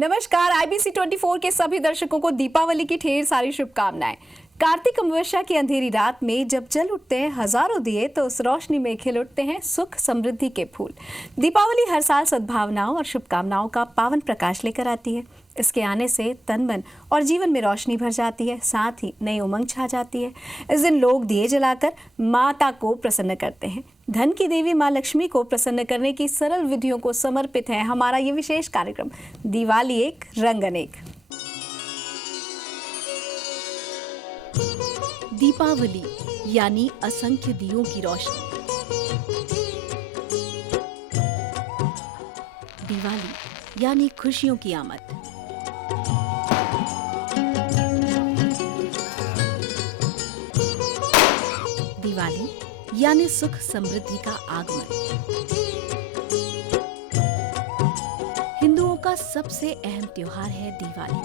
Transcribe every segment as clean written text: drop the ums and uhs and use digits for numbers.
नमस्कार। IBC 24 के सभी दर्शकों को दीपावली की ढेर सारी शुभकामनाएं। कार्तिक अमावस्या की अंधेरी रात में जब जल उठते हैं हजारों दिए तो उस रोशनी में खिल उठते हैं सुख समृद्धि के फूल। दीपावली हर साल सद्भावनाओं और शुभकामनाओं का पावन प्रकाश लेकर आती है। इसके आने से तन मन और जीवन में रोशनी भर जाती है, साथ ही नई उमंग छा जाती है। इस दिन लोग दिए जलाकर माता को प्रसन्न करते हैं। धन की देवी माँ लक्ष्मी को प्रसन्न करने की सरल विधियों को समर्पित है हमारा ये विशेष कार्यक्रम दिवाली एक रंग अनेक। दीपावली यानी असंख्य दियों की रोशनी। दिवाली यानी खुशियों की आमद। दिवाली यानी सुख समृद्धि का आगमन। हिंदुओं का सबसे अहम त्योहार है दिवाली।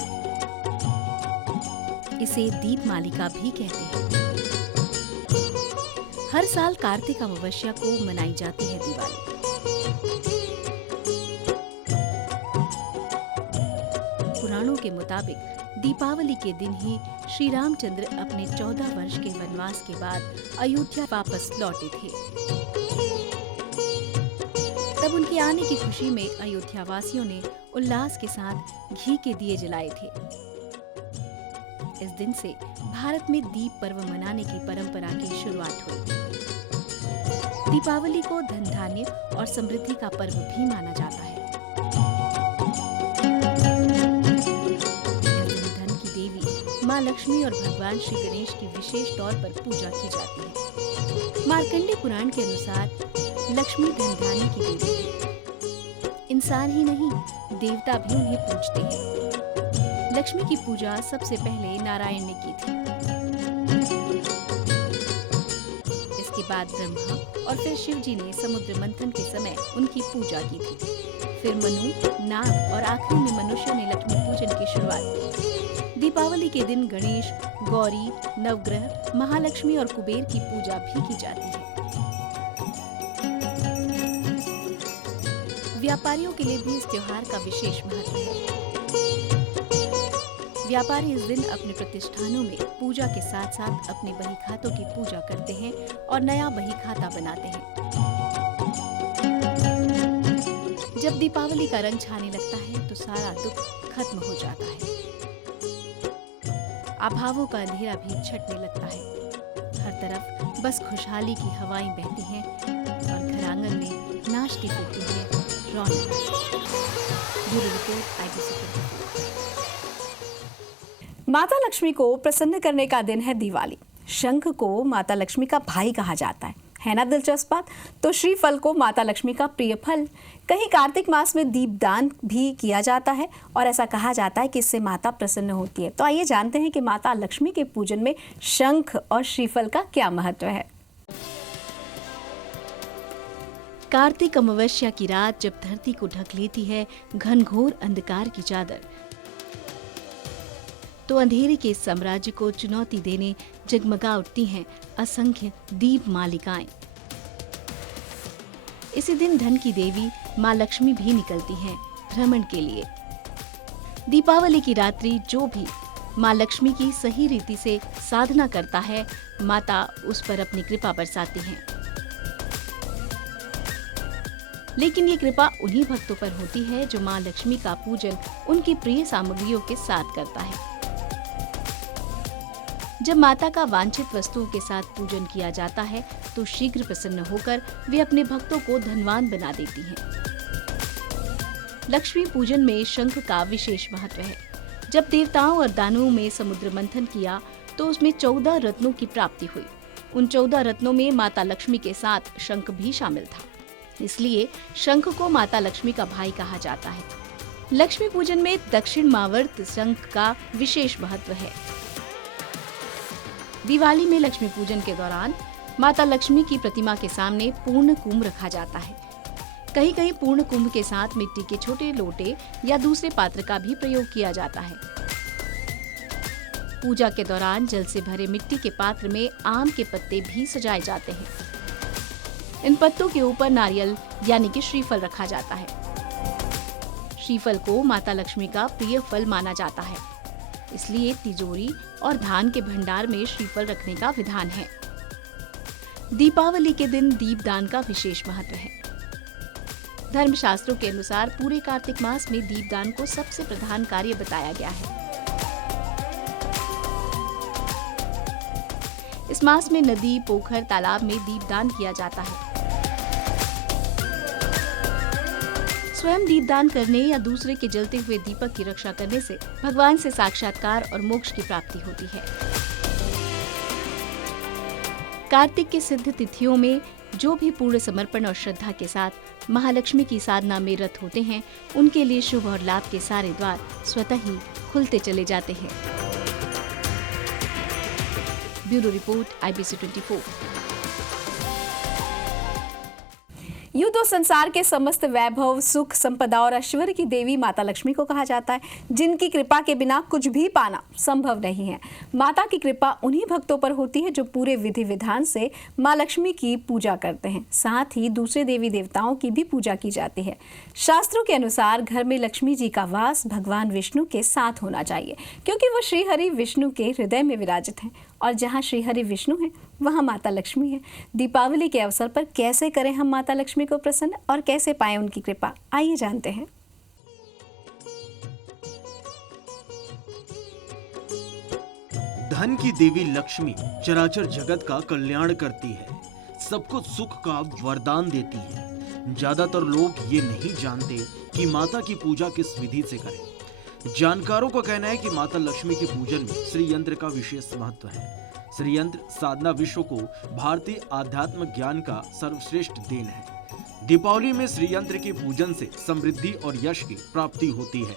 इसे दीपमालिका भी कहते हैं। हर साल कार्तिक अमावस्या को मनाई जाती है दिवाली। पुराणों के मुताबिक दीपावली के दिन ही श्री रामचंद्र अपने 14 वर्ष के वनवास के बाद अयोध्या वापस लौटे थे। तब उनके आने की खुशी में अयोध्या वासियों ने उल्लास के साथ घी के दिए जलाए थे। इस दिन से भारत में दीप पर्व मनाने की परंपरा की शुरुआत हुई। दीपावली को धन धान्य और समृद्धि का पर्व भी माना जाता है। इस दिन धन की देवी माँ लक्ष्मी और भगवान श्री गणेश की विशेष तौर पर पूजा की जाती है। मार्कंडेय पुराण के अनुसार लक्ष्मी धन धान्य की देवी है। इंसान ही नहीं, देवता भी उन्हें पूजते हैं। लक्ष्मी की पूजा सबसे पहले नारायण ने की थी। इसके बाद ब्रह्मा और फिर शिव जी ने समुद्र मंथन के समय उनकी पूजा की थी। फिर मनु, नाग और आखिर में मनुष्य ने लक्ष्मी पूजन की शुरुआत की। दीपावली के दिन गणेश, गौरी, नवग्रह, महालक्ष्मी और कुबेर की पूजा भी की जाती है। व्यापारियों के लिए भी इस त्योहार का विशेष महत्व है। व्यापारी इस दिन अपने प्रतिष्ठानों में पूजा के साथ साथ अपने बही खातों की पूजा करते हैं और नया बही खाता बनाते हैं। जब दीपावली का रंग छाने लगता है तो सारा दुख खत्म हो जाता है। अभावों का अंधेरा भी छटने लगता है। हर तरफ बस खुशहाली की हवाएं बहती हैं और घर आंगन में नाचती फिरती है रौनक। Bureau report IBC 24। माता लक्ष्मी को प्रसन्न करने का दिन है दिवाली। शंख को माता लक्ष्मी का भाई कहा जाता है ना दिलचस्प बात। तो श्रीफल को माता लक्ष्मी का प्रिय फल। कहीं कार्तिक मास में दीपदान भी किया जाता है और ऐसा कहा जाता है कि इससे माता प्रसन्न होती है। तो आइए जानते हैं कि माता लक्ष्मी के पूजन में शंख और श्रीफल का क्या महत्व है। कार्तिक अमावस्या की रात जब धरती को ढक लेती है घनघोर अंधकार की चादर, तो अंधेरे के साम्राज्य को चुनौती देने जगमगा उठती हैं असंख्य दीप मालिकाएं। इसी दिन धन की देवी माँ लक्ष्मी भी निकलती हैं भ्रमण के लिए। दीपावली की रात्रि जो भी माँ लक्ष्मी की सही रीति से साधना करता है, माता उस पर अपनी कृपा बरसाती हैं। लेकिन ये कृपा उन्हीं भक्तों पर होती है जो माँ लक्ष्मी का पूजन उनकी प्रिय सामग्रियों के साथ करता है। जब माता का वांछित वस्तुओं के साथ पूजन किया जाता है तो शीघ्र प्रसन्न होकर वे अपने भक्तों को धनवान बना देती हैं। लक्ष्मी पूजन में शंख का विशेष महत्व है। जब देवताओं और दानवों में समुद्र मंथन किया तो उसमें 14 रत्नों की प्राप्ति हुई। उन 14 रत्नों में माता लक्ष्मी के साथ शंख भी शामिल था। इसलिए शंख को माता लक्ष्मी का भाई कहा जाता है। लक्ष्मी पूजन में दक्षिण मावर्त शंख का विशेष महत्व है। दिवाली में लक्ष्मी पूजन के दौरान माता लक्ष्मी की प्रतिमा के सामने पूर्ण कुंभ रखा जाता है। कहीं कहीं पूर्ण कुंभ के साथ मिट्टी के छोटे लोटे या दूसरे पात्र का भी प्रयोग किया जाता है। पूजा के दौरान जल से भरे मिट्टी के पात्र में आम के पत्ते भी सजाए जाते हैं। इन पत्तों के ऊपर नारियल यानी कि श्रीफल रखा जाता है। श्रीफल को माता लक्ष्मी का प्रिय फल माना जाता है, इसलिए तिजोरी और धान के भंडार में श्रीफल रखने का विधान है। दीपावली के दिन दीपदान का विशेष महत्व है। धर्मशास्त्रों के अनुसार पूरे कार्तिक मास में दीपदान को सबसे प्रधान कार्य बताया गया है। इस मास में नदी, पोखर, तालाब में दीपदान किया जाता है। स्वयं दीपदान करने या दूसरे के जलते हुए दीपक की रक्षा करने से भगवान से साक्षात्कार और मोक्ष की प्राप्ति होती है। कार्तिक की सिद्ध तिथियों में जो भी पूर्ण समर्पण और श्रद्धा के साथ महालक्ष्मी की साधना में रत होते हैं, उनके लिए शुभ और लाभ के सारे द्वार स्वतः ही खुलते चले जाते हैं। Bureau report, IBC 24। यूं तो संसार के समस्त वैभव, सुख, संपदा और ऐश्वर्य की देवी माता लक्ष्मी को कहा जाता है, जिनकी कृपा के बिना कुछ भी पाना संभव नहीं है। माता की कृपा उन्हीं भक्तों पर होती है जो पूरे विधि विधान से मां लक्ष्मी की पूजा करते हैं। साथ ही दूसरे देवी देवताओं की भी पूजा की जाती है। शास्त्रों के अनुसार घर में लक्ष्मी जी का वास भगवान विष्णु के साथ होना चाहिए, क्योंकि वो श्रीहरि विष्णु के हृदय में विराजित हैं, और जहाँ श्रीहरि विष्णु है वहाँ माता लक्ष्मी है। दीपावली के अवसर पर कैसे करें हम माता लक्ष्मी को प्रसन्न और कैसे पाएं उनकी कृपा, आइए जानते हैं। धन की देवी लक्ष्मी चराचर जगत का कल्याण करती है, सबको सुख का वरदान देती है। ज्यादातर लोग ये नहीं जानते कि माता की पूजा किस विधि से करें। जानकारों का कहना है कि माता लक्ष्मी के पूजन में श्री यंत्र का विशेष महत्व है। श्री यंत्र साधना विश्व को भारतीय आध्यात्म ज्ञान का सर्वश्रेष्ठ देन है। दीपावली में श्री यंत्र के पूजन से समृद्धि और यश की प्राप्ति होती है।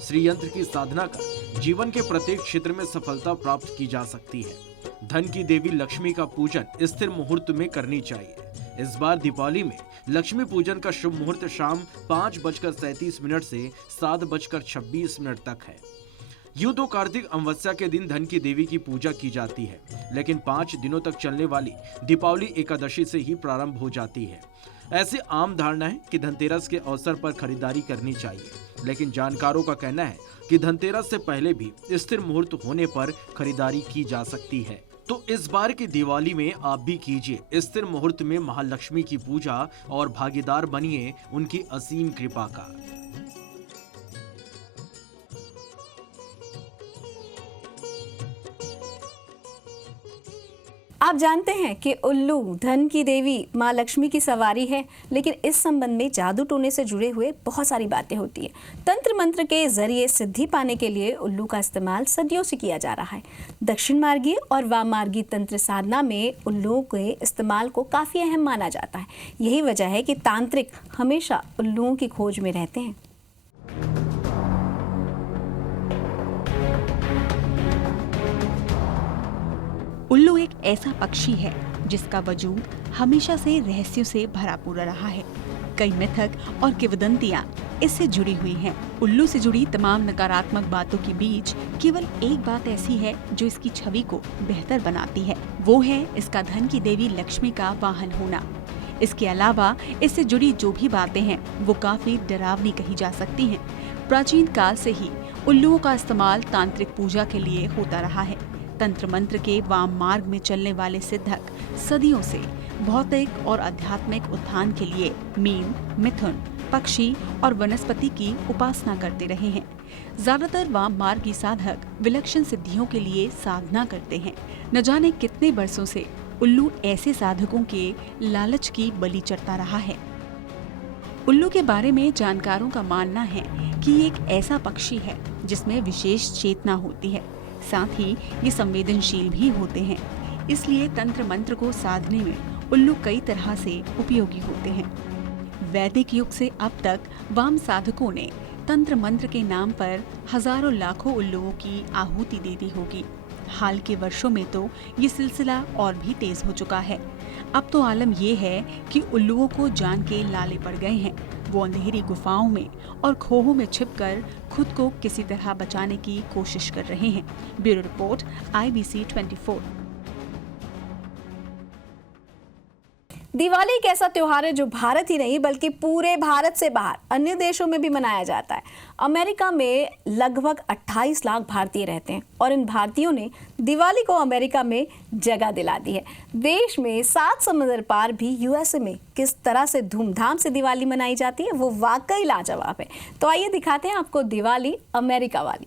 श्री यंत्र की साधना कर जीवन के प्रत्येक क्षेत्र में सफलता प्राप्त की जा सकती है। धन की देवी लक्ष्मी का पूजन स्थिर मुहूर्त में करनी चाहिए। इस बार दीपावली में लक्ष्मी पूजन का शुभ मुहूर्त शाम 5:37 से 7:26 तक है। यूं तो कार्तिक अमावस्या के दिन धन की देवी की पूजा की जाती है, लेकिन 5 दिनों तक चलने वाली दीपावली एकादशी से ही प्रारंभ हो जाती है। ऐसी आम धारणा है कि धनतेरस के अवसर पर खरीदारी करनी चाहिए, लेकिन जानकारों का कहना है कि धनतेरस से पहले भी स्थिर मुहूर्त होने पर खरीदारी की जा सकती है। तो इस बार की दिवाली में आप भी कीजिए स्थिर मुहूर्त में महालक्ष्मी की पूजा और भागीदार बनिए उनकी असीम कृपा का। आप जानते हैं कि उल्लू धन की देवी माँ लक्ष्मी की सवारी है, लेकिन इस संबंध में जादू टोने से जुड़े हुए बहुत सारी बातें होती है। तंत्र मंत्र के जरिए सिद्धि पाने के लिए उल्लू का इस्तेमाल सदियों से किया जा रहा है। दक्षिण मार्गीय और वाम मार्गीय तंत्र साधना में उल्लुओं के इस्तेमाल को काफी अहम माना जाता है। यही वजह है कि तांत्रिक हमेशा उल्लुओं की खोज में रहते हैं। उल्लू एक ऐसा पक्षी है जिसका वजूद हमेशा से रहस्यों से भरा पूरा रहा है। कई मिथक और किंवदंतियां इससे जुड़ी हुई हैं। उल्लू से जुड़ी तमाम नकारात्मक बातों के बीच केवल एक बात ऐसी है जो इसकी छवि को बेहतर बनाती है। वो है इसका धन की देवी लक्ष्मी का वाहन होना। इसके अलावा इससे जुड़ी जो भी बातें हैं वो काफी डरावनी कही जा सकती हैं। प्राचीन काल से ही उल्लुओं का इस्तेमाल तांत्रिक पूजा के लिए होता रहा है। तंत्र मंत्र के वाम मार्ग में चलने वाले सिद्धक सदियों से भौतिक और आध्यात्मिक उत्थान के लिए मीन, मिथुन, पक्षी और वनस्पति की उपासना करते रहे हैं। ज्यादातर वाम मार्गी साधक विलक्षण सिद्धियों के लिए साधना करते हैं। न जाने कितने बरसों से उल्लू ऐसे साधकों के लालच की बलि चढ़ता रहा है। उल्लू के बारे में जानकारों का मानना है कि ये एक ऐसा पक्षी है जिसमें विशेष चेतना होती है, साथ ही ये संवेदनशील भी होते हैं। इसलिए तंत्र मंत्र को साधने में उल्लू कई तरह से उपयोगी होते हैं। वैदिक युग से अब तक वाम साधकों ने तंत्र मंत्र के नाम पर हजारों लाखों उल्लुओं की आहुति दे दी होगी। हाल के वर्षों में तो ये सिलसिला और भी तेज हो चुका है। अब तो आलम ये है कि उल्लुओं को जान के लाले पड़ गए हैं। वो अंधेरी गुफाओं में और खोहों में छिपकर खुद को किसी तरह बचाने की कोशिश कर रहे हैं। Bureau report, IBC 24। दिवाली एक ऐसा त्योहार है जो भारत ही नहीं बल्कि पूरे भारत से बाहर अन्य देशों में भी मनाया जाता है। अमेरिका में लगभग 28 लाख भारतीय रहते हैं और इन भारतीयों ने दिवाली को अमेरिका में जगह दिला दी है। देश में 7 समुंदर पार भी यूएसए में किस तरह से धूमधाम से दिवाली मनाई जाती है वो वाकई लाजवाब है। तो आइए दिखाते हैं आपको दिवाली अमेरिका वाली।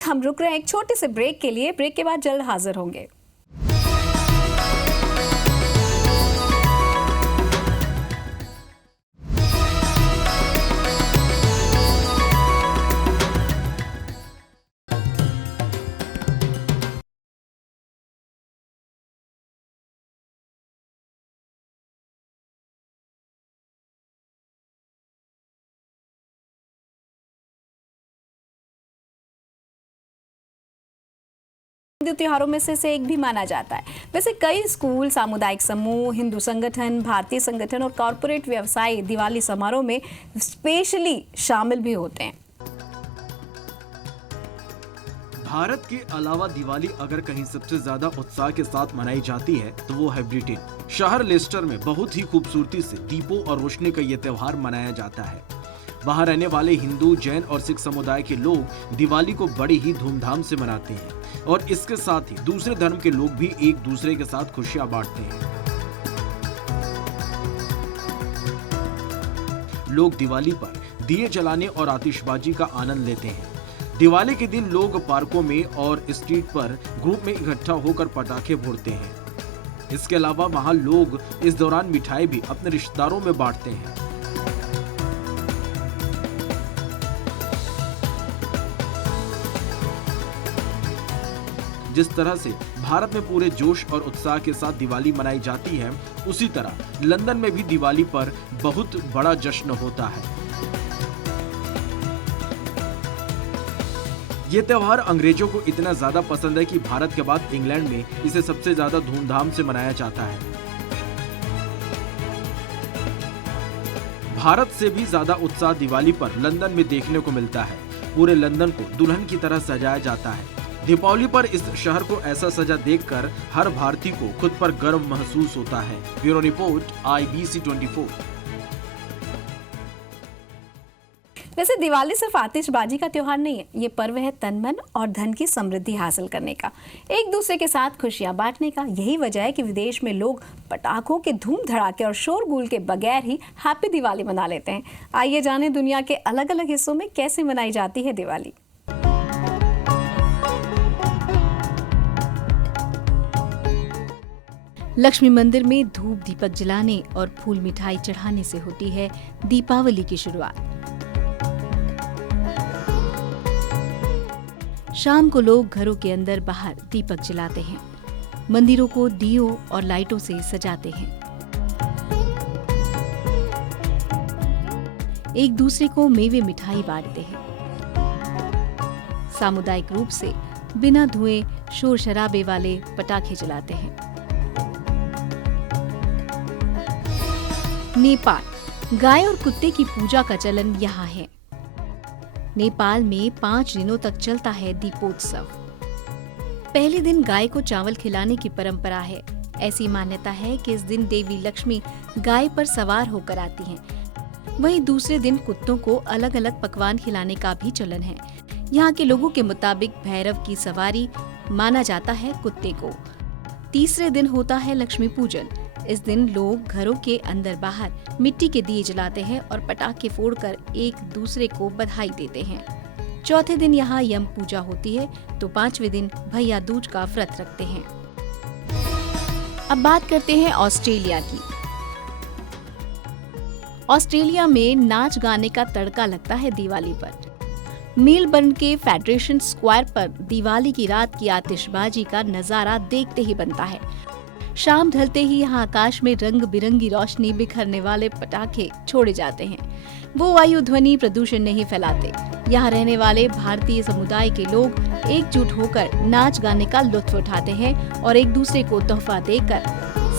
हम रुक रहे हैं एक छोटे से ब्रेक के लिए। ब्रेक के बाद जल्द हाजिर होंगे। हिंदू त्योहारों में से एक भी माना जाता है। वैसे कई स्कूल, सामुदायिक समूह, हिंदू संगठन, भारतीय संगठन और कॉरपोरेट व्यवसाय दिवाली समारोह में स्पेशली शामिल भी होते हैं। भारत के अलावा दिवाली अगर कहीं सबसे ज्यादा उत्साह के साथ मनाई जाती है तो वो है ब्रिटेन। शहर लेस्टर में बहुत ही खूबसूरती से दीपों और रोशनी का ये त्योहार मनाया जाता है। वहाँ रहने वाले हिंदू, जैन और सिख समुदाय के लोग दिवाली को बड़ी ही धूमधाम से मनाते हैं और इसके साथ ही दूसरे धर्म के लोग भी एक दूसरे के साथ खुशियां बांटते हैं। लोग दिवाली पर दिए जलाने और आतिशबाजी का आनंद लेते हैं। दिवाली के दिन लोग पार्कों में और स्ट्रीट पर ग्रुप में इकट्ठा होकर पटाखे फोड़ते हैं। इसके अलावा वहां लोग इस दौरान मिठाई भी अपने रिश्तेदारों में बांटते हैं। जिस तरह से भारत में पूरे जोश और उत्साह के साथ दिवाली मनाई जाती है, उसी तरह लंदन में भी दिवाली पर बहुत बड़ा जश्न होता है। ये त्योहार अंग्रेजों को इतना ज्यादा पसंद है कि भारत के बाद इंग्लैंड में इसे सबसे ज्यादा धूमधाम से मनाया जाता है। भारत से भी ज्यादा उत्साह दिवाली पर लंदन में देखने को मिलता है। पूरे लंदन को दुल्हन की तरह सजाया जाता है। दीपावली पर इस शहर को ऐसा सजा देखकर हर भारतीय को खुद पर गर्व महसूस होता है। Bureau report, IBC 24। वैसे दिवाली सिर्फ आतिशबाजी का त्योहार नहीं है, ये पर्व है तन, मन और धन की समृद्धि हासिल करने का, एक दूसरे के साथ खुशियां बांटने का। यही वजह है कि विदेश में लोग पटाखों के धूम धड़ाके और शोरगुल के बगैर ही हैप्पी दिवाली मना लेते हैं। आइए जाने दुनिया के अलग अलग हिस्सों में कैसे मनाई जाती है दिवाली। लक्ष्मी मंदिर में धूप दीपक जलाने और फूल मिठाई चढ़ाने से होती है दीपावली की शुरुआत। शाम को लोग घरों के अंदर बाहर दीपक जलाते हैं, मंदिरों को दियों और लाइटों से सजाते हैं, एक दूसरे को मेवे मिठाई बांटते हैं। सामुदायिक रूप से बिना धुएं शोर शराबे वाले पटाखे जलाते हैं। नेपाल। गाय और कुत्ते की पूजा का चलन यहाँ है। नेपाल में 5 दिनों तक चलता है दीपोत्सव। पहले दिन गाय को चावल खिलाने की परंपरा है। ऐसी मान्यता है कि इस दिन देवी लक्ष्मी गाय पर सवार होकर आती हैं। वहीं दूसरे दिन कुत्तों को अलग अलग पकवान खिलाने का भी चलन है। यहाँ के लोगों के मुताबिक भैरव की सवारी माना जाता है कुत्ते को। तीसरे दिन होता है लक्ष्मी पूजन। इस दिन लोग घरों के अंदर बाहर मिट्टी के दिए जलाते हैं और पटाखे फोड़कर एक दूसरे को बधाई देते हैं। चौथे दिन यहाँ यम पूजा होती है तो 5वें दिन भैया दूज का व्रत रखते हैं। अब बात करते हैं ऑस्ट्रेलिया की। ऑस्ट्रेलिया में नाच गाने का तड़का लगता है दिवाली पर। मेलबर्न के फेडरेशन स्क्वायर पर दिवाली की रात की आतिशबाजी का नजारा देखते ही बनता है। शाम ढलते ही यहाँ आकाश में रंग बिरंगी रोशनी बिखरने वाले पटाखे छोड़े जाते हैं। वो वायु ध्वनि प्रदूषण नहीं फैलाते। यहाँ रहने वाले भारतीय समुदाय के लोग एकजुट होकर नाच गाने का लुत्फ उठाते हैं और एक दूसरे को तोहफा देकर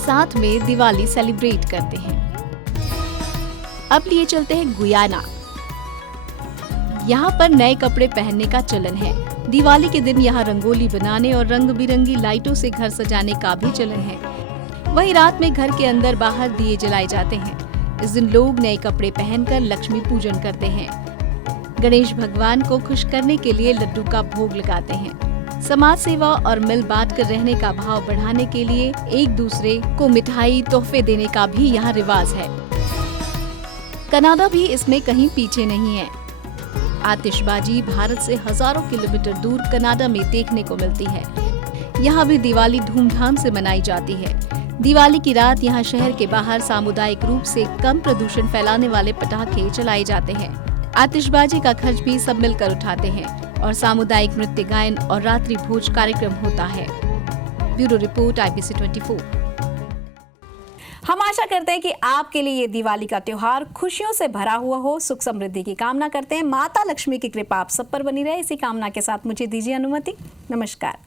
साथ में दिवाली सेलिब्रेट करते हैं। अब लिए चलते हैं गुयाना। यहाँ पर नए कपड़े पहनने का चलन है। दिवाली के दिन यहाँ रंगोली बनाने और रंग बिरंगी लाइटों से घर सजाने का भी चलन है। वहीं रात में घर के अंदर बाहर दिए जलाए जाते हैं। इस दिन लोग नए कपड़े पहनकर लक्ष्मी पूजन करते हैं। गणेश भगवान को खुश करने के लिए लड्डू का भोग लगाते हैं। समाज सेवा और मिल बांट कर रहने का भाव बढ़ाने के लिए एक दूसरे को मिठाई तोहफे देने का भी यहाँ रिवाज है। कनाडा भी इसमें कहीं पीछे नहीं है। आतिशबाजी भारत से हजारों किलोमीटर दूर कनाडा में देखने को मिलती है। यहाँ भी दिवाली धूमधाम से मनाई जाती है। दिवाली की रात यहाँ शहर के बाहर सामुदायिक रूप से कम प्रदूषण फैलाने वाले पटाखे चलाए जाते हैं। आतिशबाजी का खर्च भी सब मिलकर उठाते हैं और सामुदायिक नृत्य गायन और रात्रि भोज कार्यक्रम होता है। Bureau report IBC 24। हम आशा करते हैं कि आपके लिए ये दिवाली का त्योहार खुशियों से भरा हुआ हो। सुख समृद्धि की कामना करते हैं। माता लक्ष्मी की कृपा आप सब पर बनी रहे। इसी कामना के साथ मुझे दीजिए अनुमति। नमस्कार।